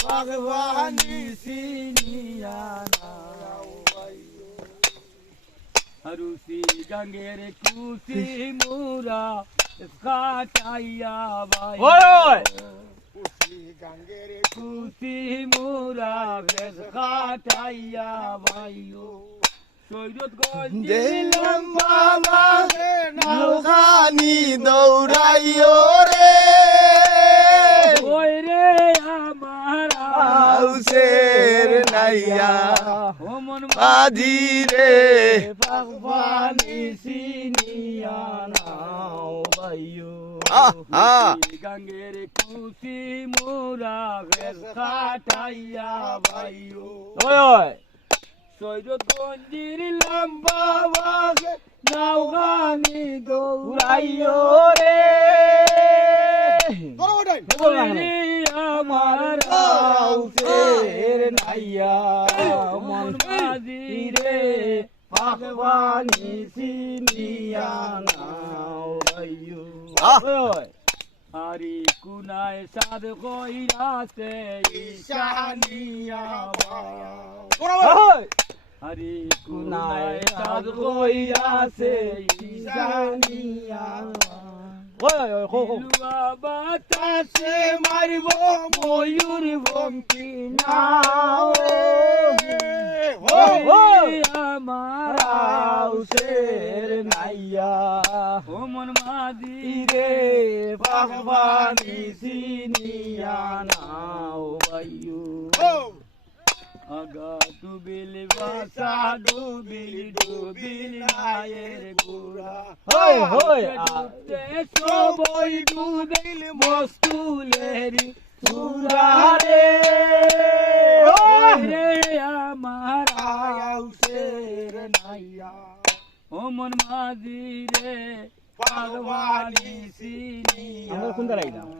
ভগবানী সিনিয়ানা রুসি গঙ্গের কুসি মুরা কাটাইয়া ভাই কুসি গঙ্গের কুসি মুরা বেশ কাটাইয়া ভাইও সৈরতগঞ্জে লম্বা মাঝে নৌকানি দৌড়াইও রে ওই রে আমার হাউসের নাইয়া মন মাঝি রে ভগবানী সিনিয়ানা ভাইও গঙ্গের কুসি মোরা বেশ কাটাইয়া ভাইও সৈরতগঞ্জের লম্বা বাগে নৌকানি দৌড়াইও রে আমার হাউসের নাইয়া মন মাঝি রে ভগবানী সিনিয়ানা ভাইও হরি কুনায় সাদ কইরাছে ঈশানিয়া হরি কুনায় সাদ কইরাছে ঈশানিয়া বাতাসে মারিব ময়ূর বঙ্কি নাও আমার হাউসের নাইয়া মন মাঝি রে ভগবানী সিনিয়ানা ভাইও আগা ডুবিল বাসা ডুবিল নায়ের গুড়া সবই ডুবিল মস্তুলেরি সুরা রে আমার হাউসের নাইয়া মন মাঝি রে ভগবানী সিনিয়ানা